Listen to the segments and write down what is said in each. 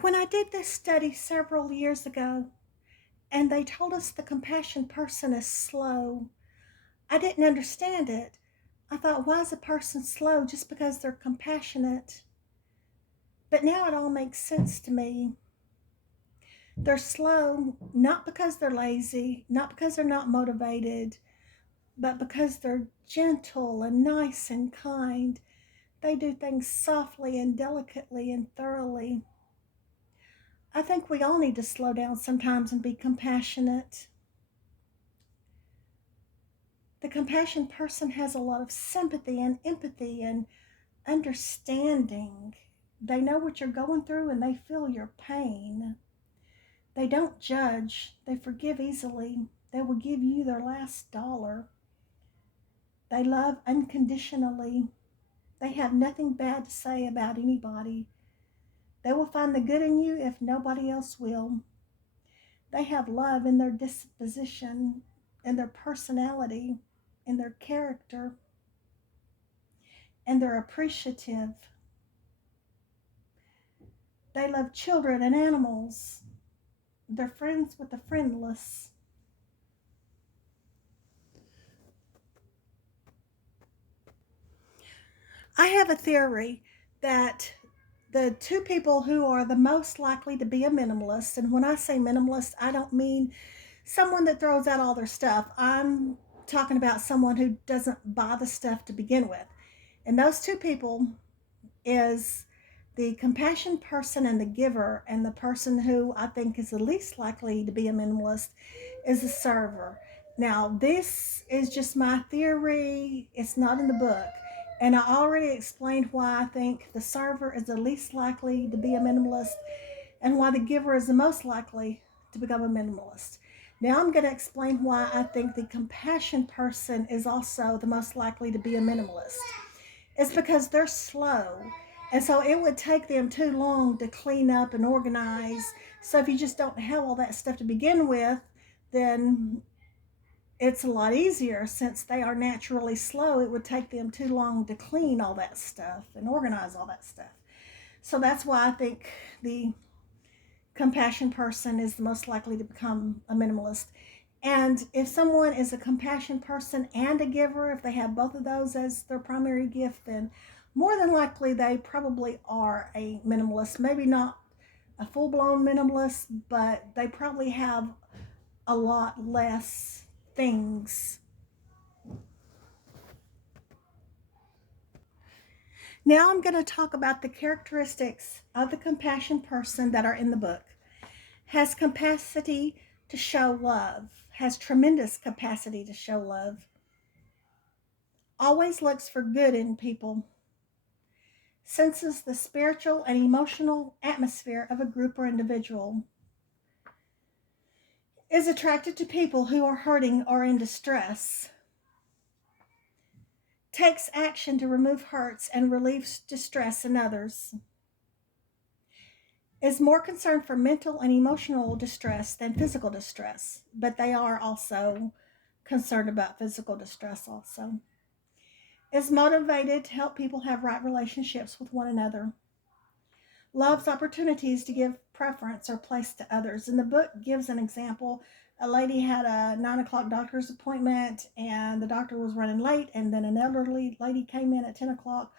When I did this study several years ago, and they told us the compassion person is slow, I didn't understand it. I thought, why is a person slow just because they're compassionate? But now it all makes sense to me. They're slow not because they're lazy, not because they're not motivated, but because they're gentle and nice and kind. They do things softly and delicately and thoroughly. I think we all need to slow down sometimes and be compassionate. The compassion person has a lot of sympathy and empathy and understanding. They know what you're going through and they feel your pain. They don't judge, they forgive easily. They will give you their last dollar. They love unconditionally. They have nothing bad to say about anybody. They will find the good in you if nobody else will. They have love in their disposition, in their personality, in their character, and they're appreciative. They love children and animals. They're friends with the friendless. I have a theory that the two people who are the most likely to be a minimalist, and when I say minimalist, I don't mean someone that throws out all their stuff. I'm talking about someone who doesn't buy the stuff to begin with. And those two people is the compassion person and the giver, and the person who I think is the least likely to be a minimalist is the server. Now, this is just my theory, it's not in the book. And I already explained why I think the server is the least likely to be a minimalist and why the giver is the most likely to become a minimalist. Now I'm going to explain why I think the compassion person is also the most likely to be a minimalist. It's because they're slow. And so it would take them too long to clean up and organize. So if you just don't have all that stuff to begin with, then it's a lot easier since they are naturally slow. It would take them too long to clean all that stuff and organize all that stuff. So that's why I think the compassion person is the most likely to become a minimalist. And if someone is a compassion person and a giver, if they have both of those as their primary gift, then more than likely they probably are a minimalist. Maybe not a full blown minimalist, but they probably have a lot less things. Now I'm going to talk about the characteristics of the compassion person that are in the book. Has capacity to show love, has tremendous capacity to show love, always looks for good in people, senses the spiritual and emotional atmosphere of a group or individual, is attracted to people who are hurting or in distress, takes action to remove hurts and relieves distress in others, is more concerned for mental and emotional distress than physical distress, but they are also concerned about physical distress also. Is motivated to help people have right relationships with one another, loves opportunities to give preference or place to others. And the book gives an example. A lady had a 9 o'clock doctor's appointment, and the doctor was running late, and then an elderly lady came in at 10 o'clock.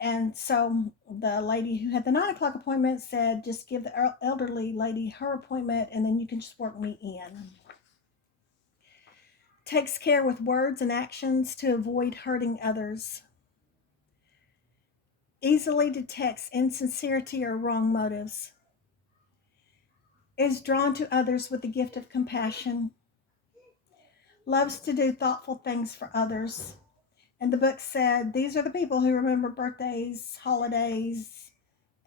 And so the lady who had the 9 o'clock appointment said, just give the elderly lady her appointment, and then you can just work me in. Takes care with words and actions to avoid hurting others. Easily detects insincerity or wrong motives, is drawn to others with the gift of compassion, loves to do thoughtful things for others. And the book said these are the people who remember birthdays, holidays,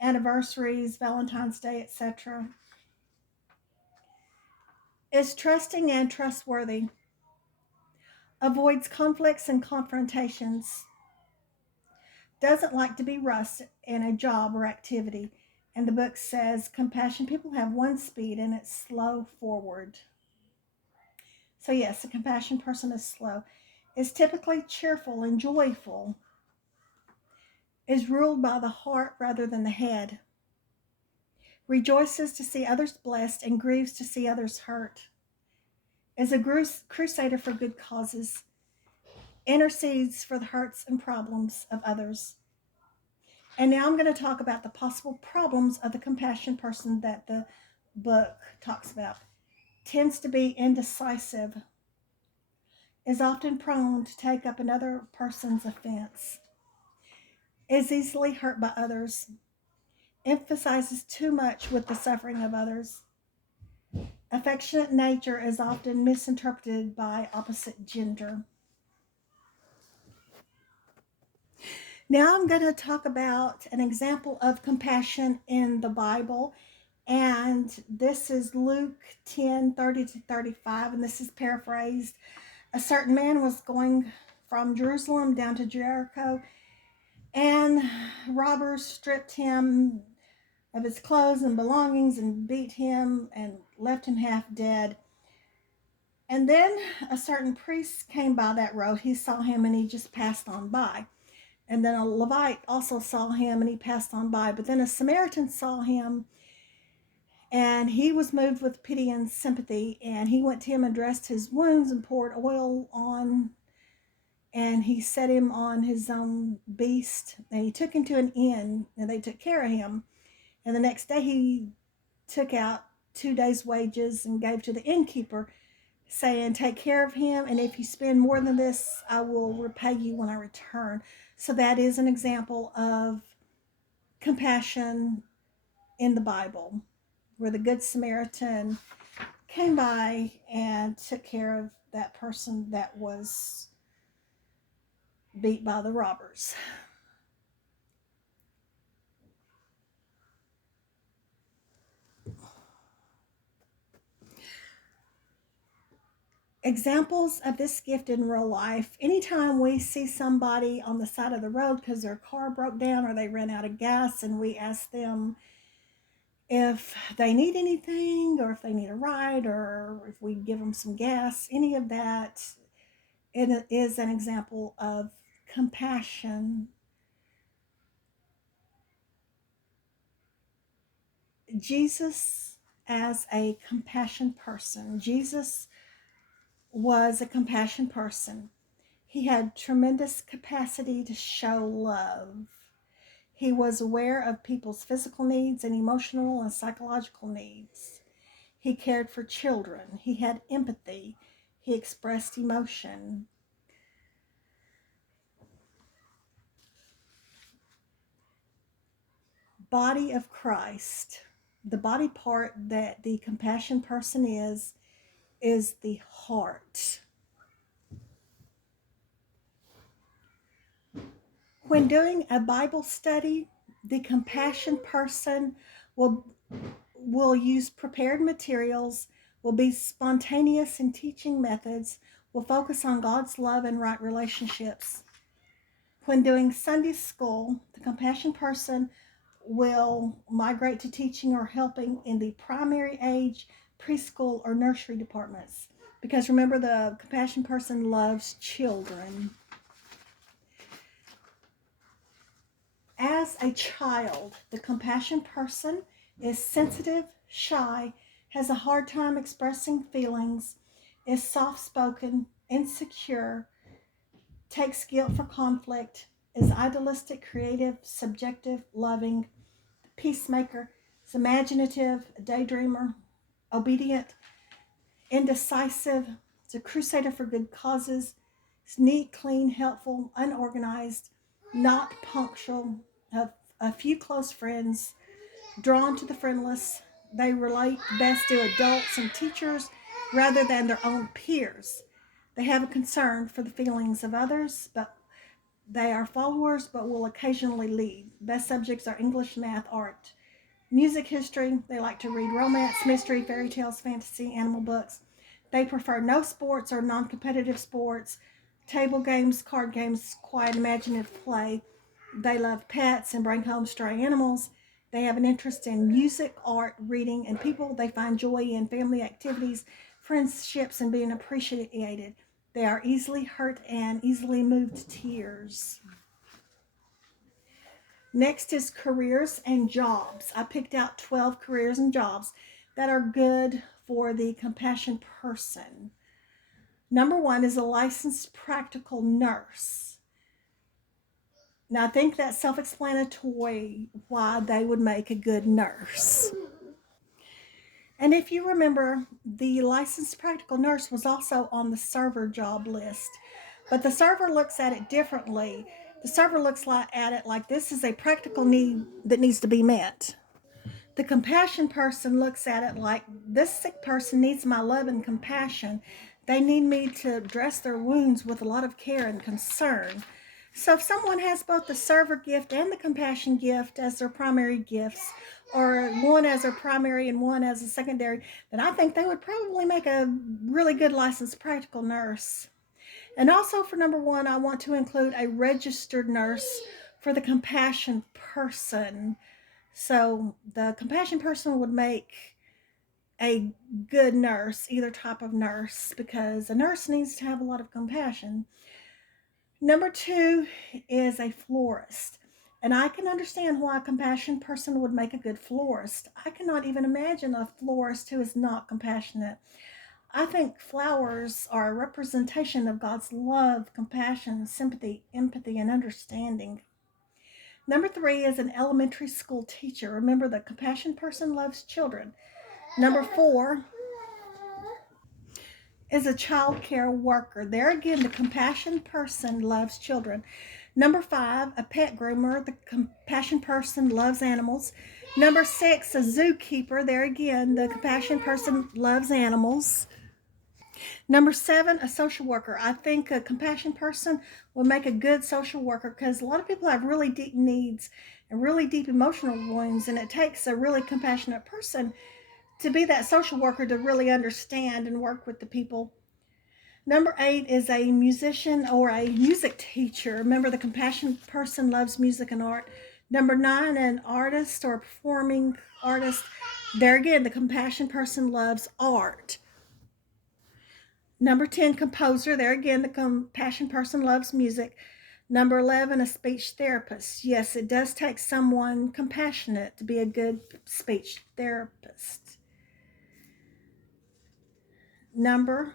anniversaries, Valentine's Day, etc. Is trusting and trustworthy, avoids conflicts and confrontations, doesn't like to be rushed in a job or activity. And the book says compassion people have one speed and it's slow forward. So, yes, a compassion person is slow, is typically cheerful and joyful, is ruled by the heart rather than the head, rejoices to see others blessed, and grieves to see others hurt, is a crusader for good causes, intercedes for the hurts and problems of others. And now I'm going to talk about the possible problems of the compassion person that the book talks about. Tends to be indecisive, is often prone to take up another person's offense, is easily hurt by others, emphasizes too much with the suffering of others. Affectionate nature is often misinterpreted by opposite gender. Now I'm going to talk about an example of compassion in the Bible. And this is Luke 10:30-35, and this is paraphrased. A certain man was going from Jerusalem down to Jericho, and robbers stripped him of his clothes and belongings and beat him and left him half dead. And then a certain priest came by that road. He saw him and he just passed on by. And then a Levite also saw him and he passed on by. But then a Samaritan saw him and he was moved with pity and sympathy. And he went to him and dressed his wounds and poured oil on. And he set him on his own beast. And he took him to an inn and they took care of him. And the next day he took out 2 days' wages and gave to the innkeeper, saying, "Take care of him, and if you spend more than this, I will repay you when I return." So that is an example of compassion in the Bible, where the Good Samaritan came by and took care of that person that was beat by the robbers. Examples of this gift in real life: anytime we see somebody on the side of the road because their car broke down or they ran out of gas, and we ask them if they need anything or if they need a ride or if we give them some gas, any of that, it is an example of compassion. Jesus as a compassion person. Jesus was a compassion person. He had tremendous capacity to show love. He was aware of people's physical needs and emotional and psychological needs. He cared for children. He had empathy. He expressed emotion. Body of Christ. The body part that the compassion person is the heart. When doing a Bible study, the compassion person will will use prepared materials, will be spontaneous in teaching methods, will focus on God's love and right relationships. When doing Sunday school, the compassion person will migrate to teaching or helping in the primary age, preschool, or nursery departments. Because remember, the compassion person loves children. As a child, the compassion person is sensitive, shy, has a hard time expressing feelings, is soft spoken, insecure, takes guilt for conflict, is idealistic, creative, subjective, loving, peacemaker, is imaginative, a daydreamer, obedient, indecisive, is a crusader for good causes, is neat, clean, helpful, unorganized, not punctual, have a few close friends, drawn to the friendless. They relate best to adults and teachers rather than their own peers. They have a concern for the feelings of others, but they are followers but will occasionally lead. Best subjects are English, math, art, music, history. They like to read romance, mystery, fairy tales, fantasy, animal books. They prefer no sports or non competitive sports, table games, card games, quiet, imaginative play. They love pets and bring home stray animals. They have an interest in music, art, reading, and people. They find joy in family activities, friendships, and being appreciated. They are easily hurt and easily moved to tears. Next is careers and jobs. I picked out 12 careers and jobs that are good for the compassion person. Number one is a licensed practical nurse. Now, I think that's self explanatory why they would make a good nurse. And if you remember, the licensed practical nurse was also on the server job list, but the server looks at it differently. The server looks at it like this is a practical need that needs to be met. The compassion person looks at it like this sick person needs my love and compassion. They need me to dress their wounds with a lot of care and concern. So if someone has both the server gift and the compassion gift as their primary gifts, or one as their primary and one as a secondary, then I think they would probably make a really good licensed practical nurse. And also for number one, I want to include a registered nurse for the compassion person. So the compassion person would make a good nurse, either type of nurse, because a nurse needs to have a lot of compassion. Number two is a florist. And I can understand why a compassion person would make a good florist. I cannot even imagine a florist who is not compassionate. I think flowers are a representation of God's love, compassion, sympathy, empathy, and understanding. Number three is an elementary school teacher. Remember, the compassion person loves children. Number four is a child care worker. There again, the compassion person loves children. Number five, a pet groomer. The compassion person loves animals. Number six, a zookeeper. There again, the compassion person loves animals. Number seven, a social worker. I think a compassion person will make a good social worker because a lot of people have really deep needs and really deep emotional wounds, and it takes a really compassionate person to be that social worker to really understand and work with the people. Number eight is a musician or a music teacher. Remember, the compassion person loves music and art. Number nine, an artist or performing artist. There again, the compassion person loves art. Number 10, composer. There again, the compassion person loves music. Number 11, a speech therapist. Yes, it does take someone compassionate to be a good speech therapist. Number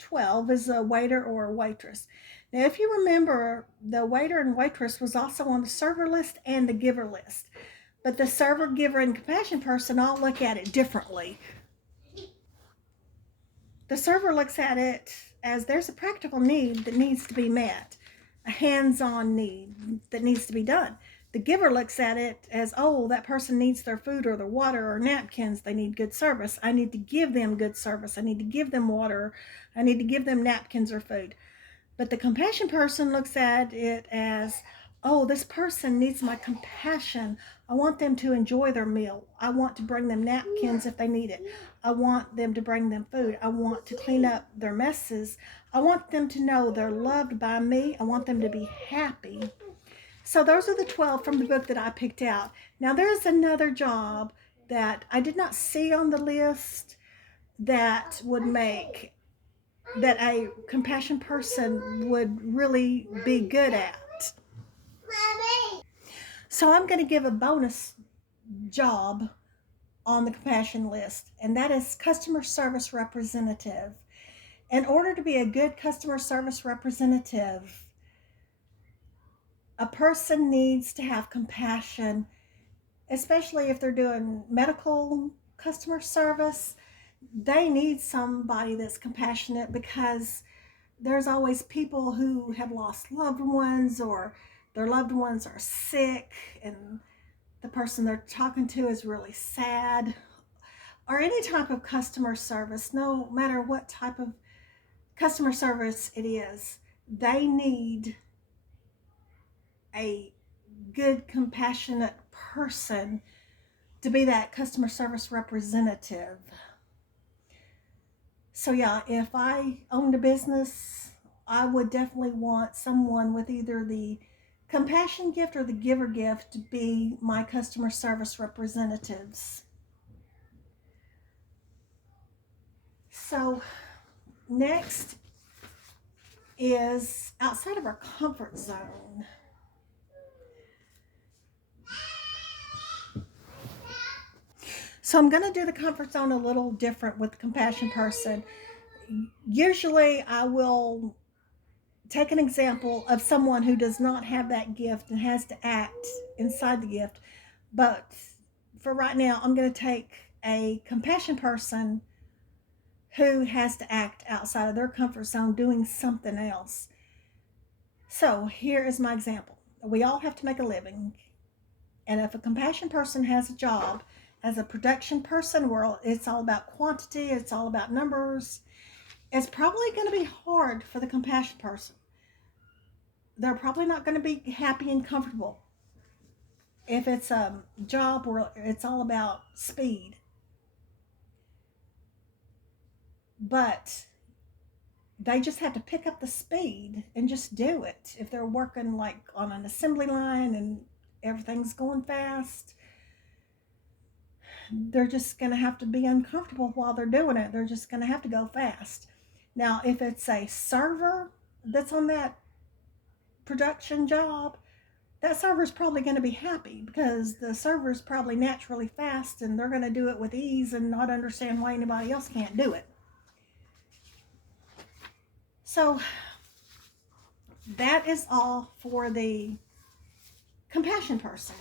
12 is a waiter or a waitress. Now, if you remember, the waiter and waitress was also on the server list and the giver list. But the server, giver, and compassion person all look at it differently. The server looks at it as there's a practical need that needs to be met, a hands-on need that needs to be done. The giver looks at it as, oh, that person needs their food or their water or napkins. They need good service. I need to give them good service. I need to give them water. I need to give them napkins or food. But the compassion person looks at it as, oh, this person needs my compassion. I want them to enjoy their meal. I want to bring them napkins if they need it. I want them to bring them food. I want to clean up their messes. I want them to know they're loved by me. I want them to be happy. So those are the 12 from the book that I picked out. Now there's another job that I did not see on the list that would make that a compassion person would really be good at. So I'm going to give a bonus job on the compassion list, and that is customer service representative. In order to be a good customer service representative, a person needs to have compassion, especially if they're doing medical customer service. They need somebody that's compassionate because there's always people who have lost loved ones or their loved ones are sick and the person they're talking to is really sad, or any type of customer service, no matter what type of customer service it is, they need a good, compassionate person to be that customer service representative. So, yeah, if I owned a business, I would definitely want someone with either the compassion gift or the giver gift to be my customer service representatives. So, next is outside of our comfort zone. So I'm going to do the comfort zone a little different with the compassion person. Usually I will take an example of someone who does not have that gift and has to act inside the gift. But for right now, I'm going to take a compassion person who has to act outside of their comfort zone doing something else. So here is my example. We all have to make a living. And if a compassion person has a job as a production person, where it's all about quantity, it's all about numbers, it's probably going to be hard for the compassion person. They're probably not going to be happy and comfortable if it's a job where it's all about speed. But they just have to pick up the speed and just do it. If they're working like on an assembly line and everything's going fast, they're just going to have to be uncomfortable while they're doing it. They're just going to have to go fast. Now, if it's a server that's on that production job, that server's probably going to be happy because the server's probably naturally fast and they're going to do it with ease and not understand why anybody else can't do it. So that is all for the compassion person.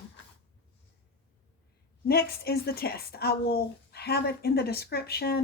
Next is the test. I will have it in the description